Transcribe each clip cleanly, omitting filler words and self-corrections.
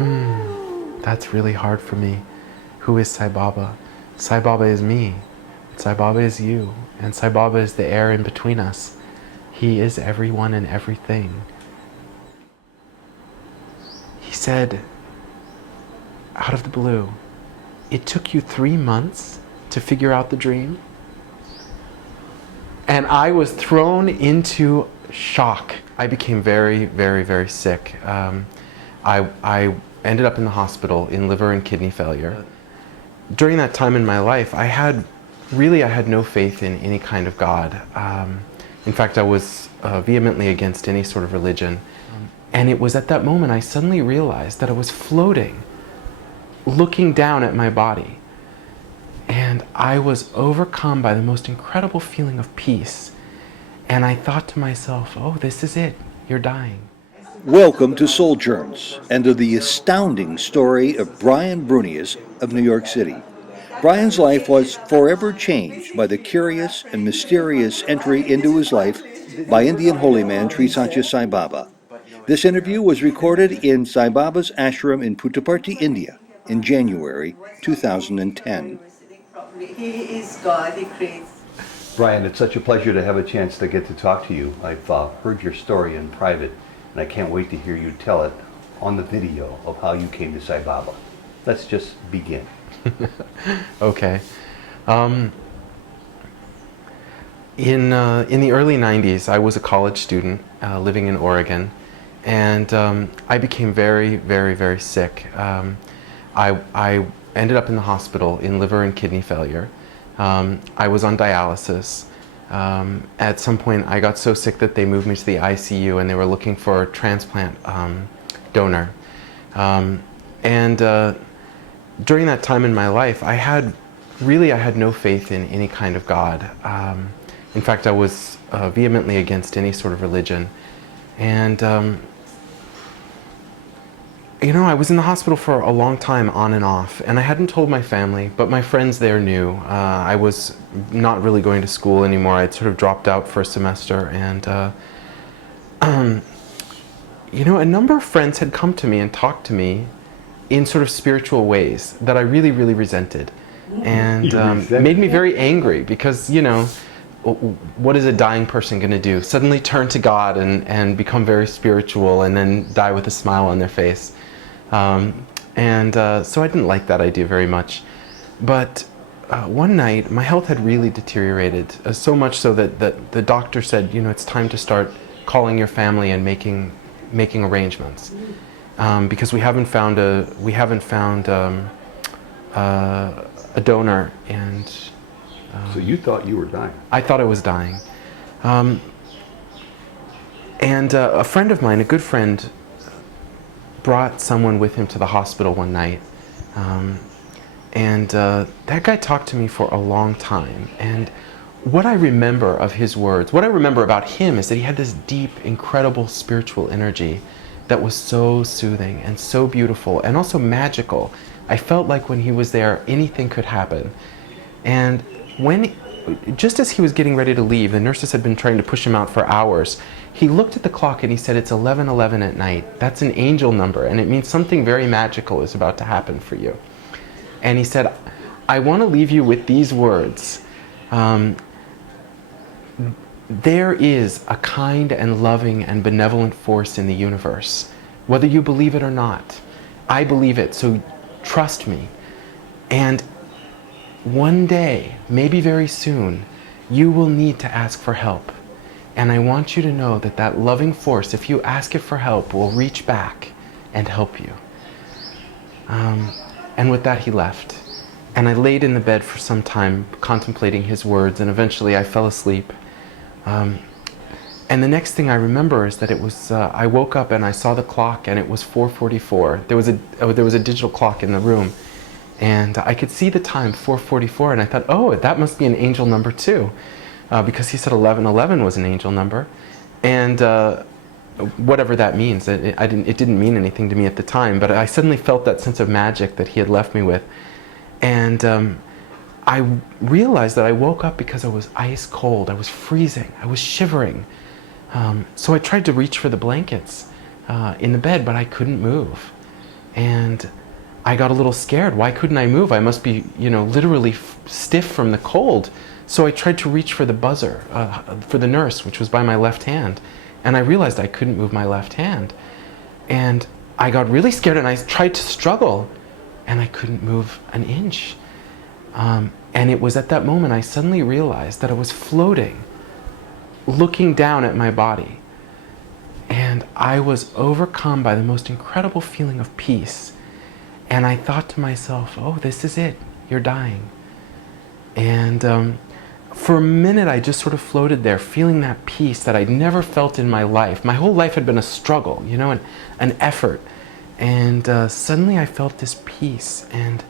That's really hard for me. Who is Sai Baba? Sai Baba is me. Sai Baba is you. And Sai Baba is the air in between us. He is everyone and everything. He said, out of the blue, it took you 3 months to figure out the dream? And I was thrown into shock. I became very, very, very sick. I ended up in the hospital in liver and kidney failure. During that time in my life, I had no faith in any kind of God. In fact, I was vehemently against any sort of religion. And it was at that moment I suddenly realized that I was floating, looking down at my body. And I was overcome by the most incredible feeling of peace. And I thought to myself, oh, this is it. You're dying. Welcome to Souljourns and to the astounding story of Brian Brunius of New York City. Brian's life was forever changed by the curious and mysterious entry into his life by Indian holy man Sri Satya Sai Baba. This interview was recorded in Sai Baba's ashram in Puttaparthi, India in January 2010. He is God, He creates. Brian, it's such a pleasure to have a chance to get to talk to you. I've heard your story in private, and I can't wait to hear you tell it on the video of how you came to Sai Baba. Let's just begin. Okay. In the early 90s, I was a college student living in Oregon, and I became very, very, very sick. I ended up in the hospital in liver and kidney failure. I was on dialysis. At some point, I got so sick that they moved me to the ICU, and they were looking for a transplant donor. During that time in my life, I had no faith in any kind of God. In fact, I was vehemently against any sort of religion. And I was in the hospital for a long time, on and off, and I hadn't told my family, but my friends there knew. I was not really going to school anymore. I'd sort of dropped out for a semester, and a number of friends had come to me and talked to me in sort of spiritual ways that I really, really resented, and made me very angry because, what is a dying person going to do? Suddenly turn to God and become very spiritual and then die with a smile on their face. So I didn't like that idea very much. But one night, my health had really deteriorated, so much so that the doctor said, it's time to start calling your family and making arrangements. Because we haven't found a donor, and so you thought you were dying? I thought I was dying. A friend of mine, a good friend, brought someone with him to the hospital one night. That guy talked to me for a long time. And what I remember of his words, what I remember about him is that he had this deep, incredible spiritual energy that was so soothing and so beautiful and also magical. I felt like when he was there, anything could happen. And just as he was getting ready to leave, the nurses had been trying to push him out for hours, he looked at the clock and he said, it's 11:11 at night. That's an angel number, and it means something very magical is about to happen for you. And he said, I want to leave you with these words. There is a kind and loving and benevolent force in the universe, whether you believe it or not. I believe it, so trust me. And one day, maybe very soon, you will need to ask for help. And I want you to know that that loving force, if you ask it for help, will reach back and help you. And with that, he left. And I laid in the bed for some time, contemplating his words, and eventually I fell asleep. And the next thing I remember is that it was, I woke up and I saw the clock, and it was 4:44. There was a digital clock in the room. And I could see the time, 4:44, and I thought, oh, that must be an angel number too, because he said 11:11 was an angel number, and whatever that means, it didn't mean anything to me at the time, but I suddenly felt that sense of magic that he had left me with, and I realized that I woke up because I was ice cold, I was freezing, I was shivering, so I tried to reach for the blankets in the bed, but I couldn't move. And I got a little scared. Why couldn't I move? I must be, literally stiff from the cold. So I tried to reach for the buzzer, for the nurse, which was by my left hand. And I realized I couldn't move my left hand. And I got really scared and I tried to struggle and I couldn't move an inch. And it was at that moment I suddenly realized that I was floating, looking down at my body. And I was overcome by the most incredible feeling of peace. And I thought to myself, oh, this is it. You're dying. And for a minute, I just sort of floated there, feeling that peace that I'd never felt in my life. My whole life had been a struggle, an effort. And suddenly I felt this peace. And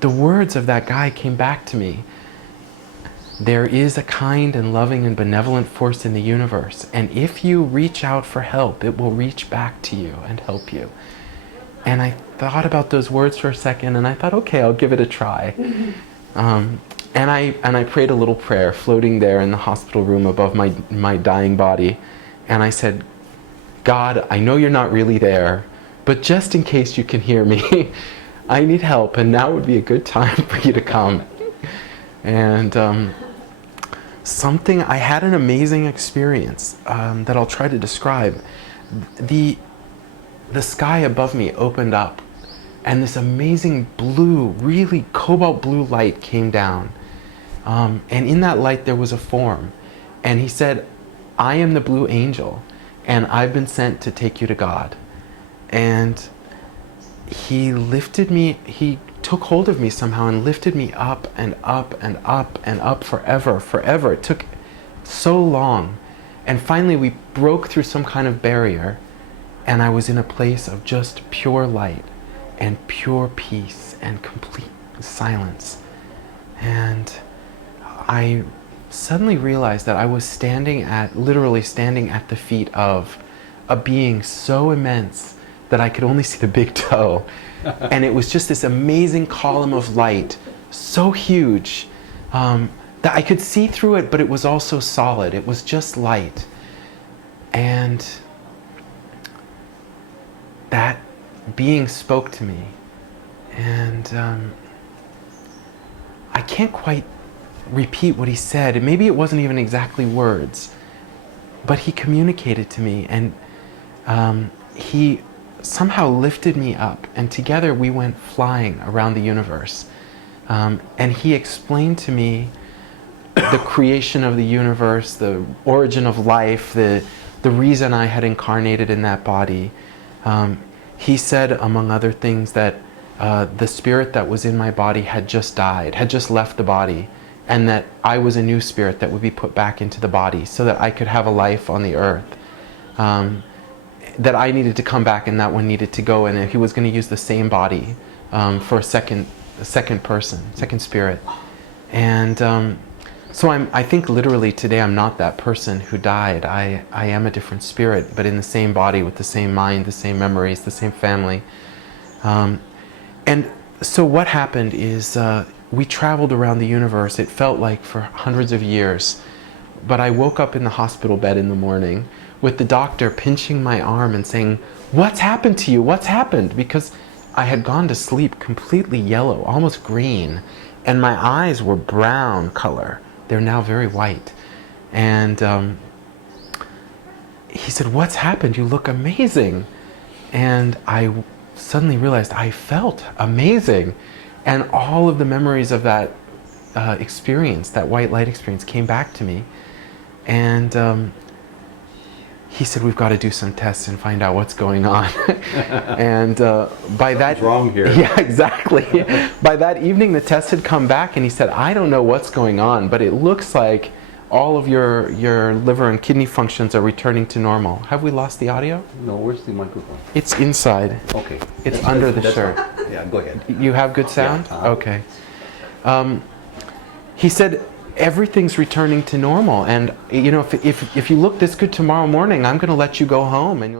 the words of that guy came back to me. There is a kind and loving and benevolent force in the universe. And if you reach out for help, it will reach back to you and help you. And I thought about those words for a second and I thought, okay, I'll give it a try. And I prayed a little prayer floating there in the hospital room above my dying body. And I said, God, I know you're not really there, but just in case you can hear me, I need help and now would be a good time for you to come. And I had an amazing experience that I'll try to describe. The sky above me opened up and this amazing blue, really cobalt blue light came down. And in that light there was a form. And he said, I am the blue angel and I've been sent to take you to God. And he lifted me, he took hold of me somehow and lifted me up and up and up and up forever. It took so long. And finally we broke through some kind of barrier and I was in a place of just pure light and pure peace and complete silence. And I suddenly realized that I was literally standing at the feet of a being so immense that I could only see the big toe. And it was just this amazing column of light, so huge, that I could see through it, but it was also solid. It was just light. And that being spoke to me. And I can't quite repeat what he said. Maybe it wasn't even exactly words, but he communicated to me, and he somehow lifted me up, and together we went flying around the universe. And he explained to me the creation of the universe, the origin of life, the reason I had incarnated in that body. He said, among other things, that the spirit that was in my body had just died, had just left the body, and that I was a new spirit that would be put back into the body so that I could have a life on the earth. That I needed to come back and that one needed to go, and he was going to use the same body for a second person, second spirit. And so I think literally today I'm not that person who died. I am a different spirit, but in the same body with the same mind, the same memories, the same family. And so what happened is we traveled around the universe. It felt like for hundreds of years. But I woke up in the hospital bed in the morning with the doctor pinching my arm and saying, "What's happened to you? What's happened?" Because I had gone to sleep completely yellow, almost green, and my eyes were brown color. They're now very white. And he said, "What's happened? You look amazing." And I suddenly realized I felt amazing. And all of the memories of that experience, that white light experience, came back to me. And he said, "We've got to do some tests and find out what's going on." And by that, what's wrong here? Yeah, exactly. By that evening, the test had come back, and he said, "I don't know what's going on, but it looks like all of your liver and kidney functions are returning to normal." Have we lost the audio? No, where's the microphone? It's inside. Okay. It's under the shirt. Yeah, go ahead. You have good sound? Yeah. Okay. He said, everything's returning to normal, and if you look this good tomorrow morning, I'm going to let you go home. And